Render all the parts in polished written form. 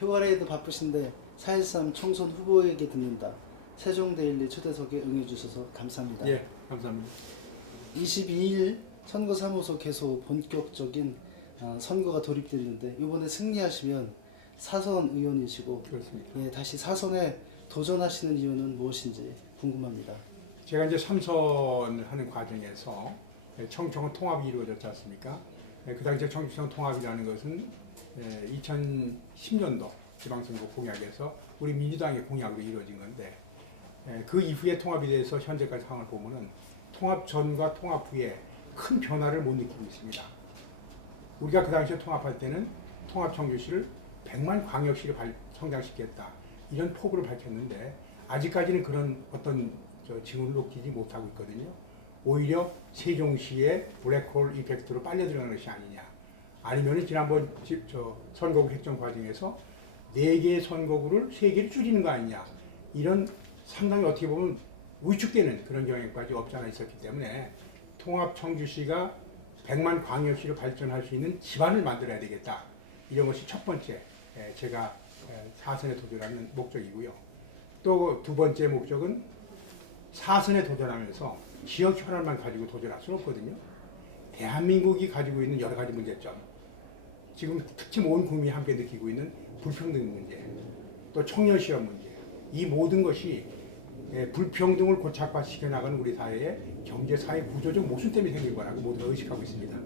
휴가레이도 바쁘신데 4.13 총선 후보에게 듣는다. 세종데일리 초대석에 응해주셔서 감사합니다. 예, 감사합니다. 22일 선거사무소 개소 본격적인 선거가 돌입되는데 이번에 승리하시면 사선 의원이시고 그렇습니다. 다시 사선에 도전하시는 이유는 무엇인지 궁금합니다. 제가 이제 삼선하는 과정에서 청청 통합이 이루어졌지 않습니까? 그 당시에 청청 통합이라는 것은 2010년도 지방선거 공약에서 우리 민주당의 공약으로 이루어진 건데 그 이후의 통합에 대해서 현재까지 상황을 보면은 통합 전과 통합 후에 큰 변화를 못 느끼고 있습니다. 우리가 그 당시에 통합할 때는 통합 청주시를 100만 광역시를 성장시키겠다 이런 포부를 밝혔는데 아직까지는 그런 어떤 징후를 놓기지 못하고 있거든요. 오히려 세종시의 블랙홀 이펙트로 빨려 들어가는 것이 아니냐. 아니면 지난번 선거구 획정 과정에서 4개의 선거구를 3개를 줄이는 거 아니냐. 이런 상당히 어떻게 보면 위축되는 그런 경향까지 없지 않아 있었기 때문에 통합 청주시가 100만 광역시로 발전할 수 있는 기반을 만들어야 되겠다. 이런 것이 첫 번째 제가 사선에 도전하는 목적이고요. 또 두 번째 목적은 사선에 도전하면서 지역 현안만 가지고 도전할 수는 없거든요. 대한민국이 가지고 있는 여러 가지 문제점, 지금 특히 온 국민이 함께 느끼고 있는 불평등 문제, 또 청년 실업 문제, 이 모든 것이 불평등을 고착화시켜 나가는 우리 사회의 경제사회 구조적 모순 때문에 생긴 거라고 모두가 의식하고 있습니다.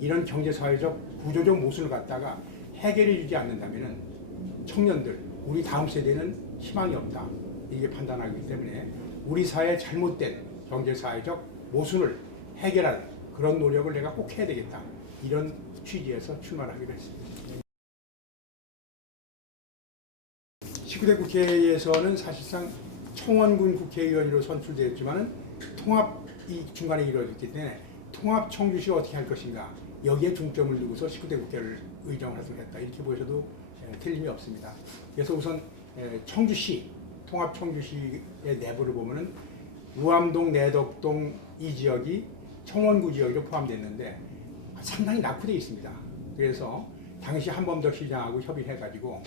이런 경제사회적 구조적 모순을 갖다가 해결해 주지 않는다면 청년들, 우리 다음 세대는 희망이 없다. 이게 판단하기 때문에 우리 사회의 잘못된 경제사회적 모순을 해결할 그런 노력을 내가 꼭 해야 되겠다. 이런 취지에서 출마하기로 했습니다. 19대 국회에서는 사실상 청원군 국회의원으로 선출되었지만 통합이 중간에 이루어졌기 때문에 통합 청주시 어떻게 할 것인가 여기에 중점을 두고서 19대 국회를 의정을 했다 이렇게 보셔도 틀림이 없습니다. 그래서 우선 청주시 통합 청주시의 내부를 보면은 우암동, 내덕동 이 지역이 청원구 지역으로 포함됐는데 상당히 낙후되어 있습니다. 그래서 당시 한범덕 시장하고 협의해가지고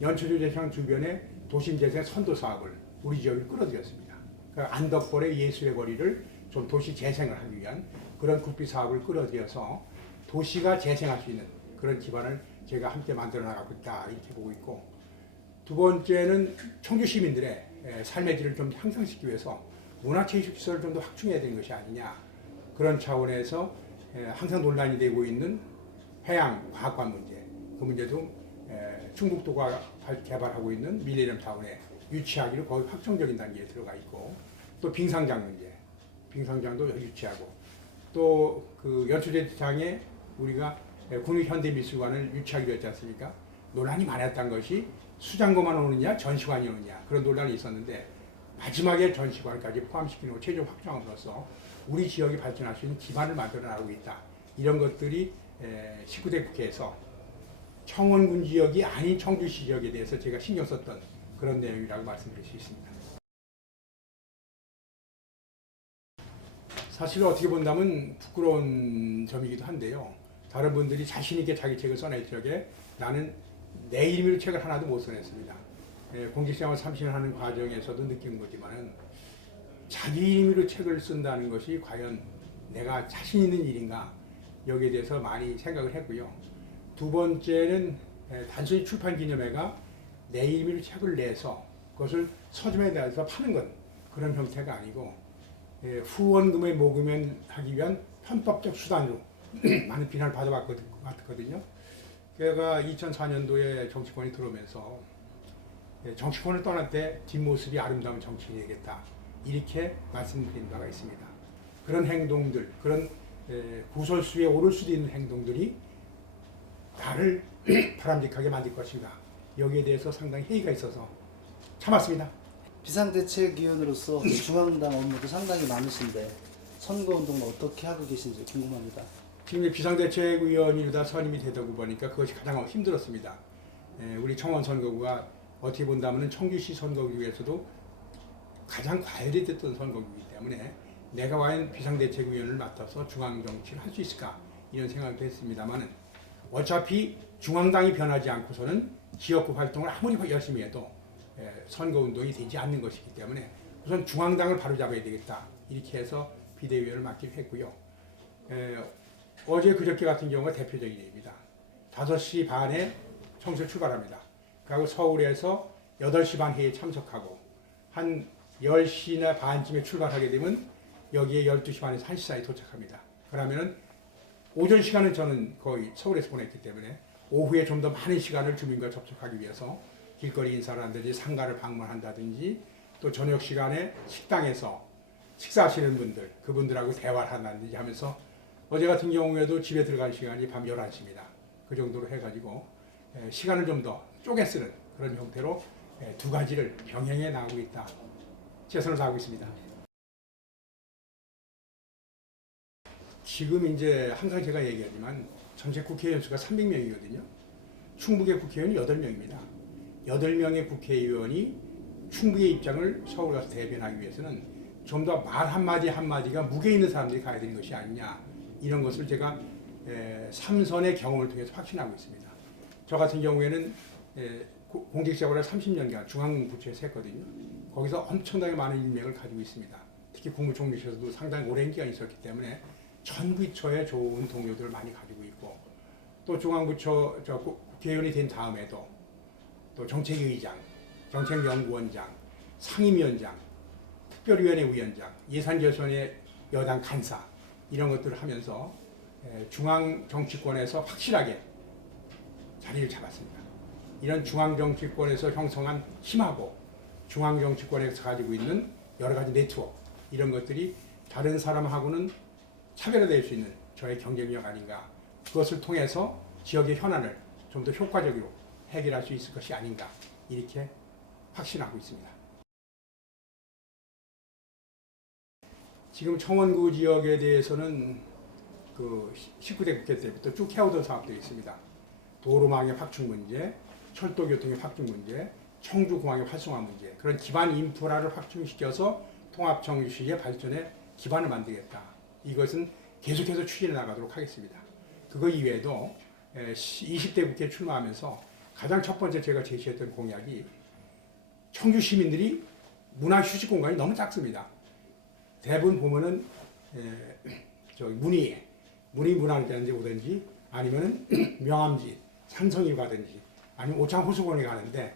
연초조제시장 주변에 도심재생 선도 사업을 우리 지역에 끌어들였습니다. 그러니까 안덕벌의 예술의 거리를 좀 도시 재생을 하기 위한 그런 국비 사업을 끌어들여서 도시가 재생할 수 있는 그런 기반을 제가 함께 만들어 나가고 있다 이렇게 보고 있고, 두 번째는 청주 시민들의 삶의 질을 좀 향상시키기 위해서 문화체육시설을 좀 더 확충해야 되는 것이 아니냐, 그런 차원에서 항상 논란이 되고 있는 해양 과학관 문제, 그 문제도 충북도가 개발하고 있는 밀레니엄 타운에 유치하기로 거의 확정적인 단계에 들어가 있고, 또 빙상장 문제, 빙상장도 유치하고, 또 그 연초제장에 우리가 국립현대미술관을 유치하기로 했지 않습니까? 논란이 많았던 것이 수장고만 오느냐 전시관이 오느냐 그런 논란이 있었는데 마지막에 전시관까지 포함시키는 최종 확정함으로써 우리 지역이 발전할 수 있는 기반을 만들어 나가고 있다. 이런 것들이 19대 국회에서 청원군 지역이 아닌 청주시 지역에 대해서 제가 신경 썼던 그런 내용이라고 말씀드릴 수 있습니다. 사실 어떻게 본다면 부끄러운 점이기도 한데요. 다른 분들이 자신 있게 자기 책을 써낼 적에 나는 내 이름으로 책을 하나도 못 써냈습니다. 공직생활 30년 하는 과정에서도 느낀 거지만은 자기 이름으로 책을 쓴다는 것이 과연 내가 자신 있는 일인가 여기에 대해서 많이 생각을 했고요. 두 번째는 단순히 출판기념회가 내 이름으로 책을 내서 그것을 서점에 내서 파는 건 그런 형태가 아니고 후원금에 모금하기 위한 편법적 수단으로 많은 비난을 받아왔거든요. 제가 2004년도에 정치권에 들어오면서 정치권을 떠날 때 뒷모습이 아름다운 정치인이 되겠다 이렇게 말씀드린 바가 있습니다. 그런 행동들, 그런 구설수에 오를 수도 있는 행동들이 나를 바람직하게 만들 것인가 여기에 대해서 상당히 회의가 있어서 참았습니다. 비상대책위원으로서 중앙당 업무도 상당히 많으신데 선거운동은 어떻게 하고 계신지 궁금합니다. 지금 비상대책위원이다 선임이 되다 보니까 그것이 가장 힘들었습니다. 우리 청원 선거구가 어떻게 본다면 청주시 선거구 중에서도 가장 과열이 됐던 선거구이기 때문에 내가 과연 비상대책위원을 맡아서 중앙정치를 할 수 있을까 이런 생각도 했습니다만 어차피 중앙당이 변하지 않고서는 지역구 활동을 아무리 열심히 해도 선거운동이 되지 않는 것이기 때문에 우선 중앙당을 바로잡아야 되겠다. 이렇게 해서 비대위원을 맡기로 했고요. 어제 그저께 같은 경우가 대표적인 예입니다. 5시 반에 청소 출발합니다. 그리고 서울에서 8시 반 회의에 참석하고 한 10시나 반쯤에 출발하게 되면 여기에 12시 반에서 1시 사이에 도착합니다. 그러면은 오전 시간은 저는 거의 서울에서 보냈기 때문에 오후에 좀 더 많은 시간을 주민과 접촉하기 위해서 길거리 인사를 한다든지 상가를 방문한다든지 또 저녁 시간에 식당에서 식사하시는 분들, 그분들하고 대화를 한다든지 하면서 어제 같은 경우에도 집에 들어간 시간이 밤 11시입니다. 그 정도로 해가지고 시간을 좀 더 쪼개 쓰는 그런 형태로 두 가지를 병행해 나가고 있다. 최선을 다하고 있습니다. 지금 이제 항상 제가 얘기하지만 전체 국회의원 수가 300명이거든요. 충북의 국회의원이 8명입니다. 8명의 국회의원이 충북의 입장을 서울 가서 대변하기 위해서는 좀 더 말 한마디 한마디가 무게 있는 사람들이 가야 되는 것이 아니냐, 이런 것을 제가 3선의 경험을 통해서 확신하고 있습니다. 저 같은 경우에는 공직생활을 30년간 중앙부처에서 했거든요. 거기서 엄청나게 많은 인맥을 가지고 있습니다. 특히 국무총리실에서도 상당히 오랜 기간 있었기 때문에 전 부처에 좋은 동료들을 많이 가지고 있고, 또 중앙부처 국회의원이 된 다음에도 또 정책위의장, 정책연구원장, 상임위원장, 특별위원회 위원장, 예산결손의 여당 간사, 이런 것들을 하면서 중앙 정치권에서 확실하게 자리를 잡았습니다. 이런 중앙 정치권에서 형성한 힘하고 중앙 정치권에서 가지고 있는 여러 가지 네트워크, 이런 것들이 다른 사람하고는 차별화될 수 있는 저의 경쟁력 아닌가, 그것을 통해서 지역의 현안을 좀 더 효과적으로 해결할 수 있을 것이 아닌가, 이렇게 확신하고 있습니다. 지금 청원구 지역에 대해서는 그 19대 국회 때부터 쭉 해오던 사업들이 있습니다. 도로망의 확충 문제, 철도교통의 확충 문제, 청주공항의 활성화 문제, 그런 기반 인프라를 확충시켜서 통합정치의 발전에 기반을 만들겠다. 이것은 계속해서 추진해 나가도록 하겠습니다. 그거 이외에도 20대 국회에 출마하면서 가장 첫 번째 제가 제시했던 공약이 청주 시민들이 문화 휴식 공간이 너무 작습니다. 대부분 보면은 문화관에 오든지 아니면은 명암지, 산성이 가든지 아니면 오창 호수공원에 가는데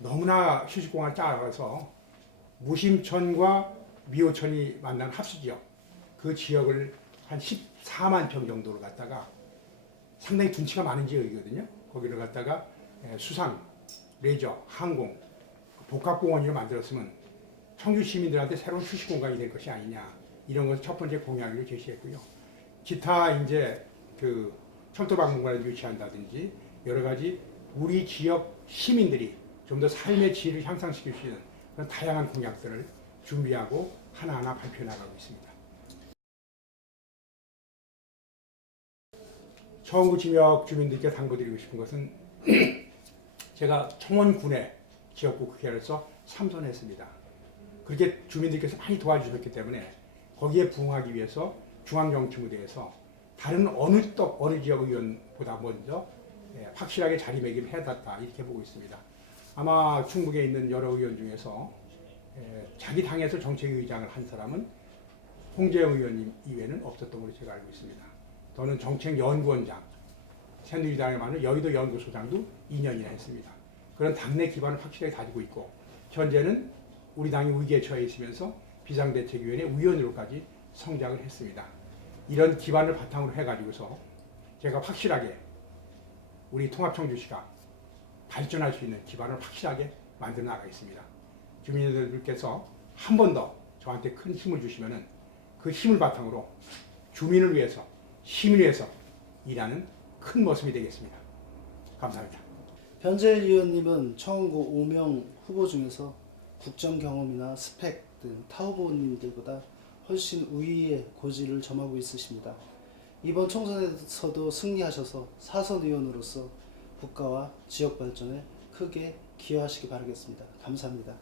너무나 휴식 공간이 작아서 무심천과 미호천이 만나는 합수지역, 그 지역을 한 14만 평 정도로 갖다가 상당히 둔치가 많은 지역이거든요. 거기를 갖다가 수상, 레저, 항공, 복합공원으로 만들었으면 청주 시민들한테 새로운 휴식 공간이 될 것이 아니냐, 이런 것을 첫 번째 공약으로 제시했고요. 기타 이제 그 철도박물관을 유치한다든지 여러 가지 우리 지역 시민들이 좀 더 삶의 질을 향상시킬 수 있는 그런 다양한 공약들을 준비하고 하나하나 발표해 나가고 있습니다. 청원구 지역 주민들께 당부드리고 싶은 것은 제가 청원군의 지역구 국회의원으로서 3선했습니다. 그렇게 주민들께서 많이 도와주셨기 때문에 거기에 부응하기 위해서 중앙정치무대에서 다른 어느 지역 의원보다 먼저 확실하게 자리매김을 해놨다, 이렇게 보고 있습니다. 아마 충북에 있는 여러 의원 중에서 자기 당에서 정책위의장을 한 사람은 홍재영 의원님 이외에는 없었던 걸로 제가 알고 있습니다. 저는 정책연구원장, 새누리당에 많은 여의도 연구소장도 2년이나 했습니다. 그런 당내 기반을 확실하게 가지고 있고, 현재는 우리 당이 위기에 처해 있으면서 비상대책위원회 위원으로까지 성장을 했습니다. 이런 기반을 바탕으로 해가지고서 제가 확실하게 우리 통합청주시가 발전할 수 있는 기반을 확실하게 만들어 나가겠습니다. 주민들께서 한 번 더 저한테 큰 힘을 주시면은 그 힘을 바탕으로 주민을 위해서, 시민을 위해서 일하는 큰 모습이 되겠습니다. 감사합니다. 변재일 의원님은 청원구 5명 후보 중에서 국정 경험이나 스펙 등 타 후보님들보다 훨씬 우위의 고지를 점하고 있으십니다. 이번 총선에서도 승리하셔서 4선 의원으로서 국가와 지역 발전에 크게 기여하시기 바라겠습니다. 감사합니다.